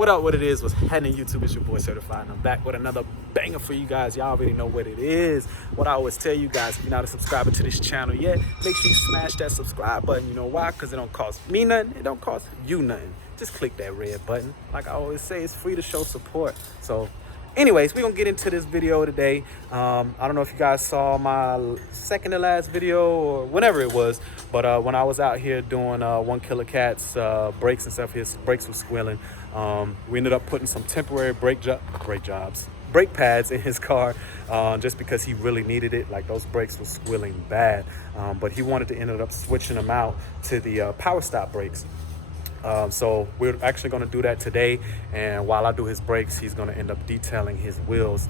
What up, what it is? What's happening, YouTube? It's your boy Srtfied, and I'm back with another banger for you guys. Y'all already know what it is. What I always tell you guys, if you're not a subscriber to this channel yet, make sure you smash that subscribe button. You know why? Because it don't cost me nothing. It don't cost you nothing. Just click that red button. Like I always say, it's free to show support. So anyways, we're gonna get into this video today. I don't know if you guys saw my second to last video or whenever it was, but when I was out here doing 1 Killer Cat's brakes and stuff, his brakes were squealing. We ended up putting some temporary brake pads in his car just because he really needed it. Like, those brakes were squealing bad, but he wanted to end up switching them out to the power stop brakes. So we're actually going to do that today, and while I do his brakes, he's going to end up detailing his wheels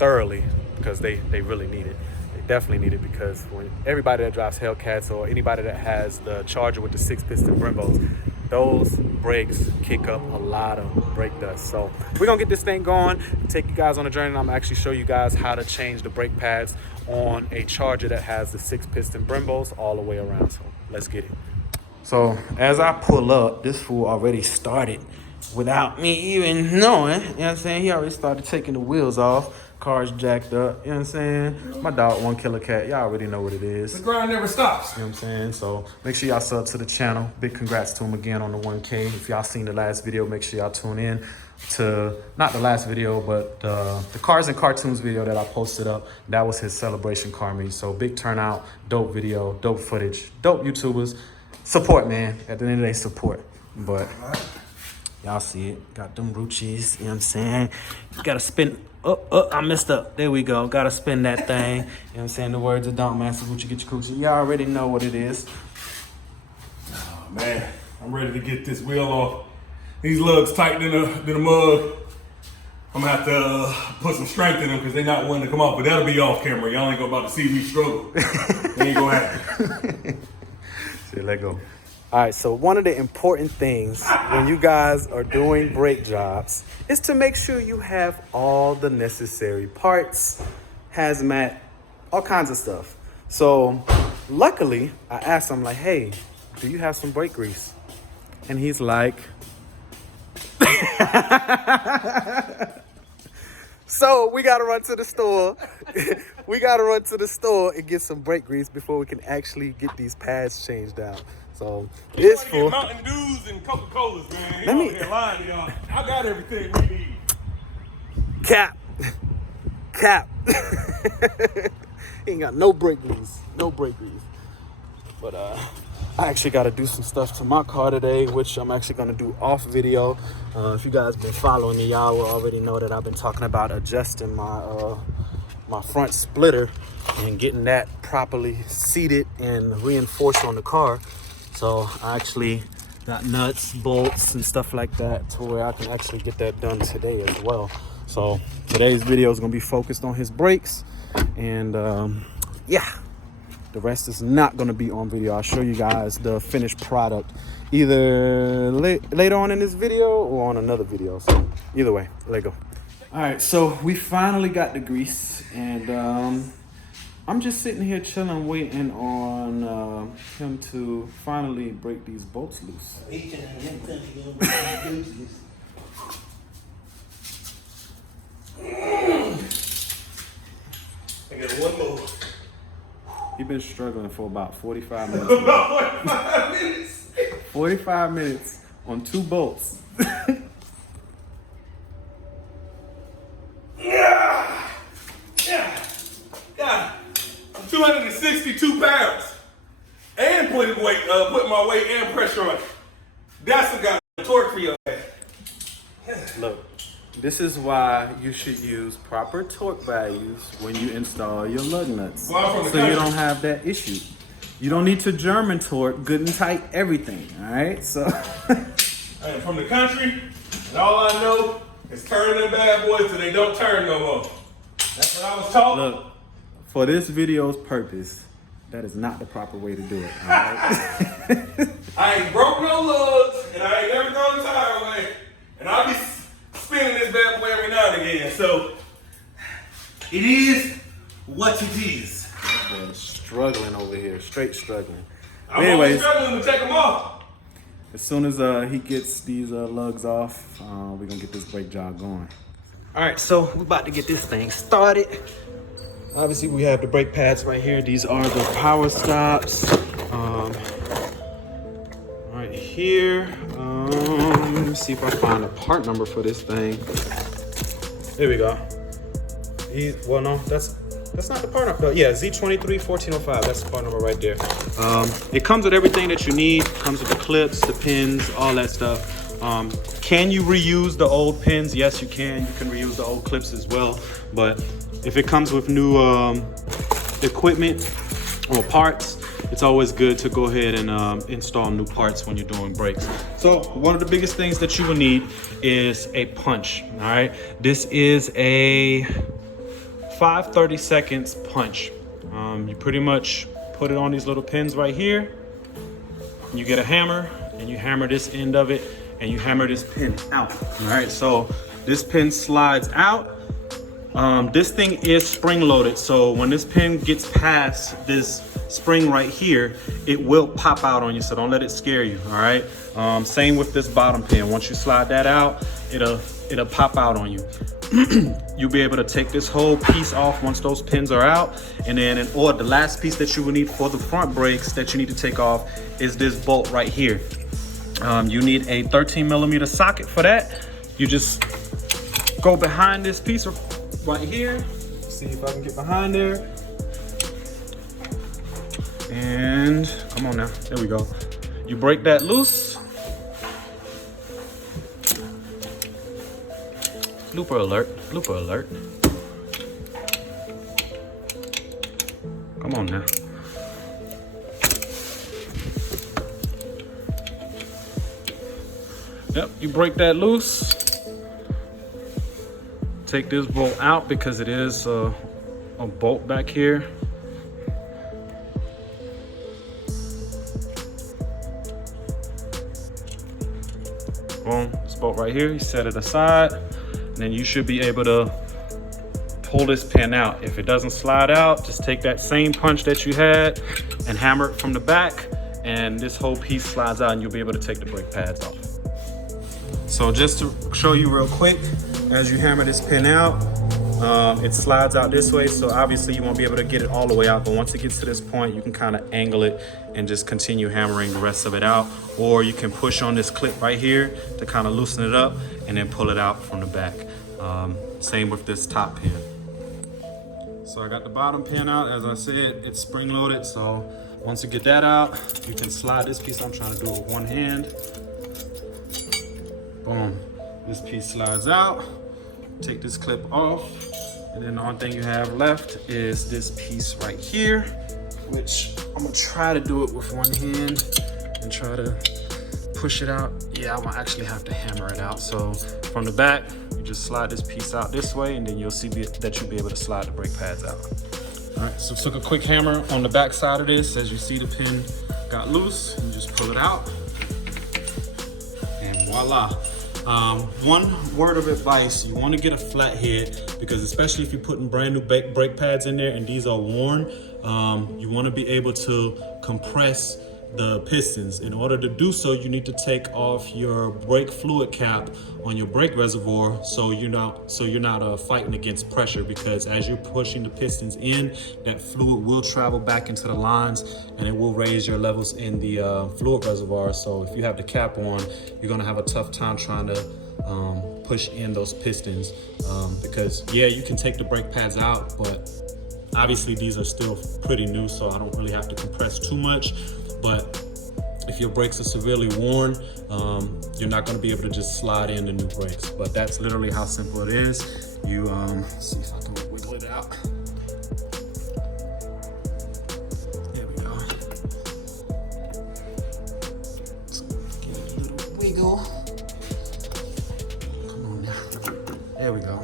thoroughly, because they really need it. They definitely need it, because when everybody that drives Hellcats or anybody that has the Charger with the 6-piston Brembos, those brakes kick up a lot of brake dust. So we're gonna get this thing going, take you guys on a journey, and I'm actually show you guys how to change the brake pads on a Charger that has the 6-piston Brembos all the way around. So let's get it. So as I pull up, this fool already started without me even knowing. You know what I'm saying? He already started taking the wheels off. Car's jacked up. You know what I'm saying? My dog, 1 Killer Cat. Y'all already know what it is. The grind never stops. You know what I'm saying? So make sure y'all sub to the channel. Big congrats to him again on the 1K. If y'all seen the last video, make sure y'all tune in to, not the last video, but the Cars and Cartoons video that I posted up. That was his celebration car meet. So big turnout, dope video, dope footage, dope YouTubers. Support, man. At the end of the day, support. But y'all see it. Got them Ruchis. You know what I'm saying? Gotta spin. Oh, I messed up. There we go. Gotta spin that thing. You know what I'm saying? The words of Don't Master Ruchi, get your coochie. Y'all already know what it is. Oh, man. I'm ready to get this wheel off. These lugs tight in the mug. I'm gonna have to put some strength in them because they're not wanting to come off. But that'll be off camera. Y'all ain't about to see me struggle. It ain't gonna happen. See, let go. All right, so one of the important things when you guys are doing brake jobs is to make sure you have all the necessary parts, hazmat, all kinds of stuff. So luckily, I asked him, like, hey, do you have some brake grease? And he's like, so we got to run to the store. We got to run to the store and get some brake grease before we can actually get these pads changed out. So this for Mountain Dews and Coca-Colas, man. Let me lying to y'all. I got everything we need. Cap. He ain't got no brake grease. No brake grease. But I actually got to do some stuff to my car today, which I'm actually going to do off video. If you guys been following me, y'all will already know that I've been talking about adjusting my front splitter and getting that properly seated and reinforced on the car. So I actually got nuts, bolts, and stuff like that to where I can actually get that done today as well. So today's video is going to be focused on his brakes, and yeah, the rest is not going to be on video. I'll show you guys the finished product either later on in this video or on another video. So either way, let go. All right, so we finally got the grease, and I'm just sitting here chilling, waiting on him to finally break these bolts loose. I got one more. He's been struggling for about 45 minutes. About 45 minutes. 45 minutes on 2 bolts. Yeah. I'm 262 pounds. And putting my weight and pressure on it. That's a goddamn torque for your ass. Look, this is why you should use proper torque values when you install your lug nuts. Well, so you don't have that issue. You don't need to German torque, good and tight, everything, all right? So I am from the country, and all I know is turning them bad boys till they don't turn no more. That's what I was taught. Look, for this video's purpose, that is not the proper way to do it, all right? I ain't broke no lugs, and I ain't never thrown the tire away, and I'll be spinning this bad boy every now and again. So it is what it is. Struggling over here, straight struggling. I'm only struggling to take them off. as soon as he gets these lugs off, we're gonna get this brake job going. All right, so we're about to get this thing started. Obviously, we have the brake pads right here. These are the power stops. Right here. Let me see if I find a part number for this thing. There we go. Well, no, that's not the part number. Yeah, Z231405. That's the part number right there. It comes with everything that you need. It comes with the clips, the pins, all that stuff. Can you reuse the old pins? Yes, you can. You can reuse the old clips as well. But if it comes with new equipment or parts, it's always good to go ahead and install new parts when you're doing brakes. So one of the biggest things that you will need is a punch. All right, this is a 5/32 punch. You pretty much put it on these little pins right here. You get a hammer and you hammer this end of it and you hammer this pin out. All right, so this pin slides out. This thing is spring loaded, so when this pin gets past this spring right here, it will pop out on you, so don't let it scare you. All right, same with this bottom pin. Once you slide that out, it'll pop out on you. You'll be able to take this whole piece off once those pins are out, and then the last piece that you will need for the front brakes that you need to take off is this bolt right here. You need a 13mm socket for that. You just go behind this piece right here. See if I can get behind there. And come on now, there we go. You break that loose. Blooper alert, blooper alert. Come on now. Yep, you break that loose. Take this bolt out because it is a bolt back here. Boom, this bolt right here, you set it aside, and then you should be able to pull this pin out. If it doesn't slide out, just take that same punch that you had and hammer it from the back, and this whole piece slides out and you'll be able to take the brake pads off. So just to show you real quick, as you hammer this pin out, it slides out this way, so obviously you won't be able to get it all the way out, but once it gets to this point, you can kind of angle it and just continue hammering the rest of it out, or you can push on this clip right here to kind of loosen it up and then pull it out from the back. Same with this top pin. So I got the bottom pin out. As I said, it's spring loaded, so once you get that out, you can slide this piece. I'm trying to do it with one hand. Boom, this piece slides out. Take this clip off, and then the only thing you have left is this piece right here, which I'm gonna try to do it with one hand and try to push it out. Yeah, I'm gonna actually have to hammer it out. So from the back, you just slide this piece out this way, and then you'll see that you'll be able to slide the brake pads out. All right, so took a quick hammer on the back side of this. As you see, the pin got loose, and you just pull it out, and voila. One word of advice, you want to get a flat head, because especially if you're putting brand new brake pads in there and these are worn, you want to be able to compress the pistons. In order to do so, you need to take off your brake fluid cap on your brake reservoir, so you're not fighting against pressure, because as you're pushing the pistons in, that fluid will travel back into the lines and it will raise your levels in the fluid reservoir. So if you have the cap on, you're gonna have a tough time trying to push in those pistons, because yeah, you can take the brake pads out, but obviously these are still pretty new, so I don't really have to compress too much. But if your brakes are severely worn, you're not going to be able to just slide in the new brakes. But that's literally how simple it is. You see if I can wiggle it out. There we go. Let's give it a little wiggle. Come on now. There we go.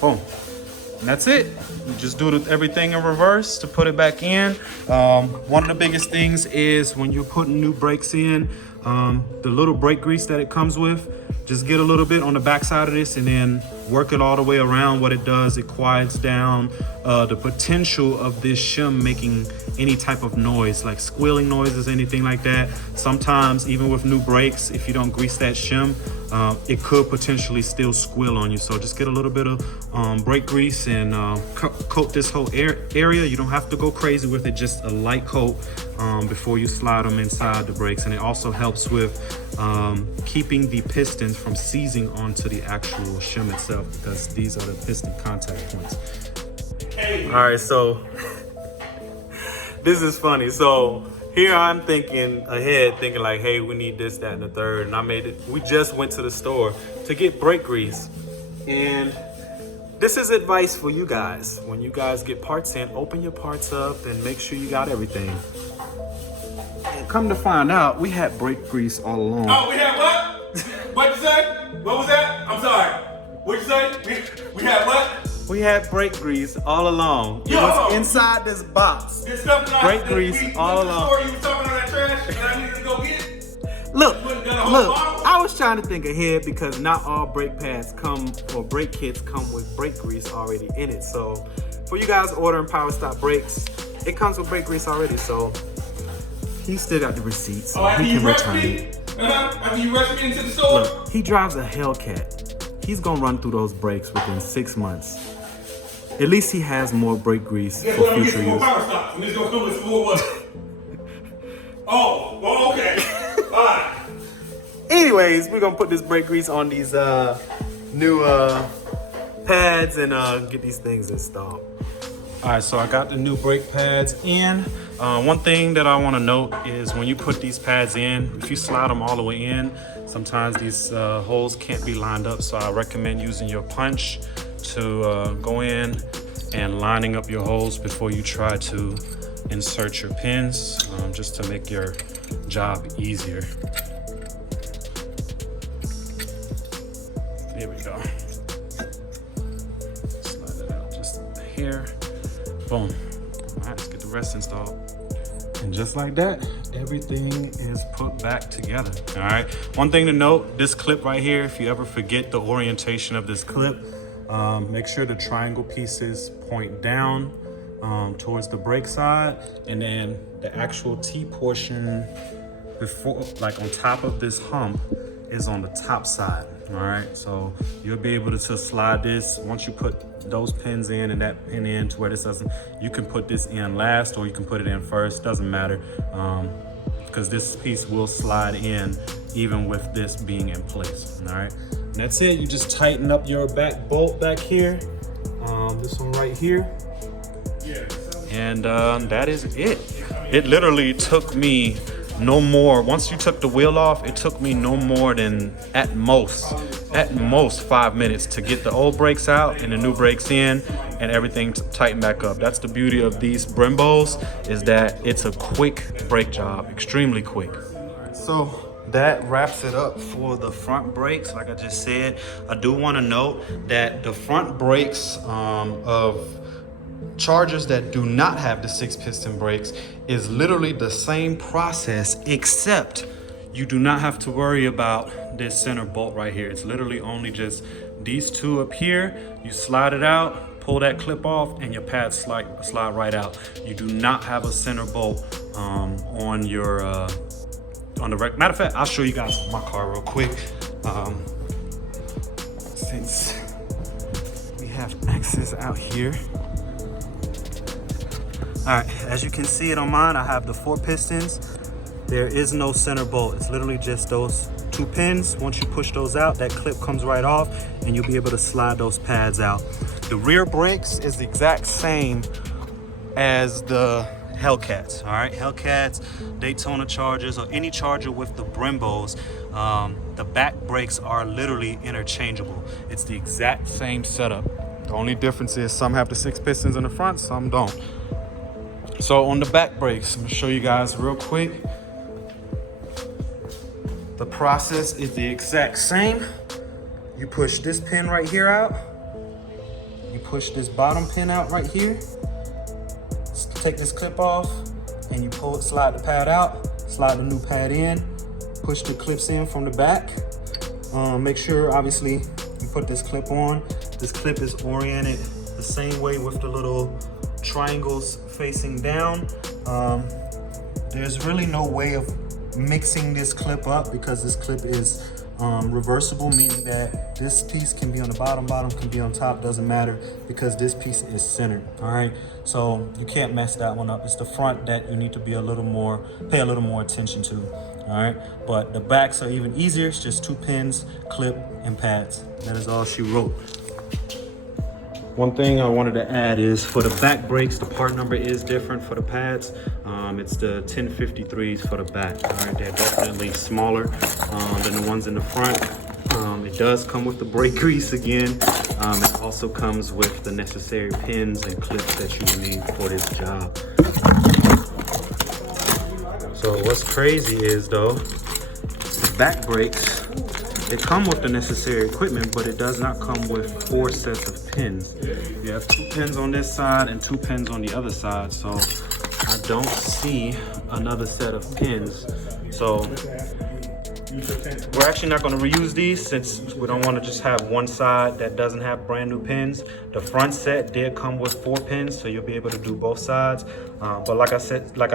Boom. And that's it. You just do everything in reverse to put it back in. One of the biggest things is when you're putting new brakes in, the little brake grease that it comes with, just get a little bit on the back side of this and then work it all the way around. What it does, it quiets down the potential of this shim making any type of noise, like squealing noises, anything like that. Sometimes even with new brakes, if you don't grease that shim, it could potentially still squeal on you. So just get a little bit of brake grease and coat this whole area. You don't have to go crazy with it, just a light coat before you slide them inside the brakes. And it also helps with keeping the pistons from seizing onto the actual shim itself, because these are the piston contact points. All right, so this is funny. So here I'm thinking ahead, thinking like, hey, we need this, that, and the third. And I made it, we just went to the store to get brake grease. And this is advice for you guys. When you guys get parts in, open your parts up and make sure you got everything. And come to find out, we had brake grease all along. Oh, we had what? What'd you say? What was that? I'm sorry. What'd you say? We had what? We had brake grease all along. It was inside this box. This stuff that brake grease all along. You was talking about that trash and I needed to go get. Look, I was trying to think ahead because not all brake pads come, or brake kits come with brake grease already in it. So for you guys ordering Power Stop brakes, it comes with brake grease already. So he still got the receipt, so he can return it. After you rushed me into the store? Look, he drives a Hellcat. He's gonna run through those brakes within 6 months. At least he has more brake grease for future use. Power Stops, and it's gonna come with some more what? Oh, well, okay. All right. Anyways, we're gonna put this brake grease on these new pads and get these things installed. All right, so I got the new brake pads in. One thing that I want to note is when you put these pads in, if you slide them all the way in, sometimes these holes can't be lined up. So I recommend using your punch to go in and lining up your holes before you try to insert your pins, just to make your job easier. There we go. Slide that out just here. Boom. All right, let's get the rest installed. And just like that, everything is put back together. All right. One thing to note, this clip right here, if you ever forget the orientation of this clip, make sure the triangle pieces point down towards the brake side, and then the actual T portion before, like on top of this hump, is on the top side. All right, so you'll be able to slide this once you put those pins in and that pin in to where this doesn't, you can put this in last or you can put it in first, doesn't matter, because this piece will slide in even with this being in place. All right, and that's it. You just tighten up your back bolt back here, this one right here, and that is it. It literally took me no more, once you took the wheel off, it took me no more than at most 5 minutes to get the old brakes out and the new brakes in and everything tightened back up. That's the beauty of these Brembos, is that it's a quick brake job, extremely quick. So that wraps it up for the front brakes. Like I just said, I do want to note that the front brakes of Chargers that do not have the 6-piston brakes is literally the same process, except you do not have to worry about this center bolt right here. It's literally only just these two up here. You slide it out, pull that clip off, and your pads slide right out. You do not have a center bolt on your on the wreck. Matter of fact, I'll show you guys my car real quick. Since we have access out here. All right, as you can see it on mine, I have the 4 pistons. There is no center bolt. It's literally just those 2 pins. Once you push those out, that clip comes right off and you'll be able to slide those pads out. The rear brakes is the exact same as the Hellcats, all right? Hellcats, Daytona Chargers, or any Charger with the Brembos, the back brakes are literally interchangeable. It's the exact same setup. The only difference is some have the 6 pistons in the front, some don't. So on the back brakes, I'm gonna show you guys real quick. The process is the exact same. You push this pin right here out. You push this bottom pin out right here. Take this clip off and you pull it, slide the pad out, slide the new pad in, push the clips in from the back. Make sure, obviously, you put this clip on. This clip is oriented the same way with the little triangles facing down. There's really no way of mixing this clip up because this clip is reversible, meaning that this piece can be on the bottom, bottom can be on top, doesn't matter because this piece is centered. All right, so you can't mess that one up. It's the front that you need to be pay a little more attention to. All right, but the backs are even easier. It's just 2 pins, clip, and pads. That is all she wrote. One thing I wanted to add is for the back brakes, the part number is different for the pads. It's the 1053s for the back. All right, they're definitely smaller than the ones in the front. It does come with the brake grease again. It also comes with the necessary pins and clips that you will need for this job. So what's crazy is though, the back brakes, they come with the necessary equipment, but it does not come with 4 sets of pins. You have 2 pins on this side and 2 pins on the other side, so I don't see another set of pins. So we're actually not going to reuse these since we don't want to just have one side that doesn't have brand new pins. The front set did come with 4 pins, so you'll be able to do both sides. But like I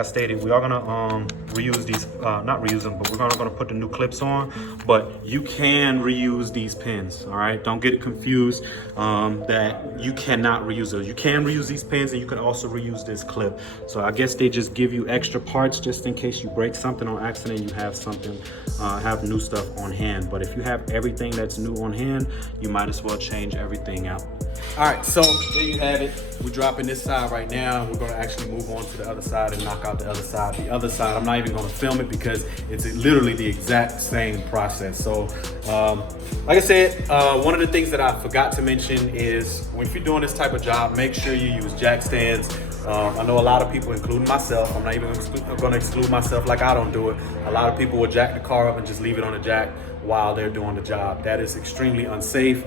stated, we are gonna reuse these, not reuse them, but we're gonna put the new clips on. But you can reuse these pins, all right? Don't get it confused that you cannot reuse those. You can reuse these pins, and you can also reuse this clip. So I guess they just give you extra parts just in case you break something on accident. You have something, have new stuff on hand. But if you have everything that's new on hand, you might as well change everything out. All right, so there you have it. We're dropping this side right now. We're gonna actually move on to the other side and knock out the other side. The other side, I'm not even gonna film it because it's literally the exact same process. So, like I said, one of the things that I forgot to mention is if you're doing this type of job, make sure you use jack stands. I know a lot of people, including myself, I'm not even gonna exclude myself like I don't do it. A lot of people will jack the car up and just leave it on the jack while they're doing the job. That is extremely unsafe.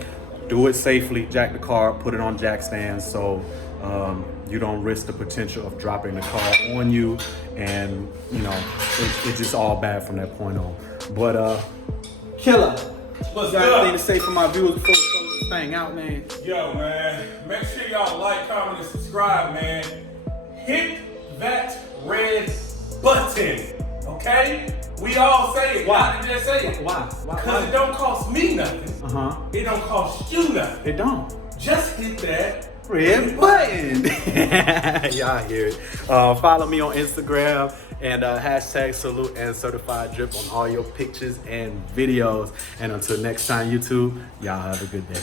Do it safely, jack the car, put it on jack stands so you don't risk the potential of dropping the car on you, and you know, it's just all bad from that point on. But Killer, what's got anything to say for my viewers before we close this thing out, man? Yo, man, make sure y'all like, comment, and subscribe, man. Hit that red button, okay? We all say it. Why did you say it? Why? Because it don't cost me nothing. It don't cost you nothing. It don't. Just hit that red button. Y'all hear it. Follow me on Instagram and hashtag salute and certified drip on all your pictures and videos. And until next time, YouTube, y'all have a good day.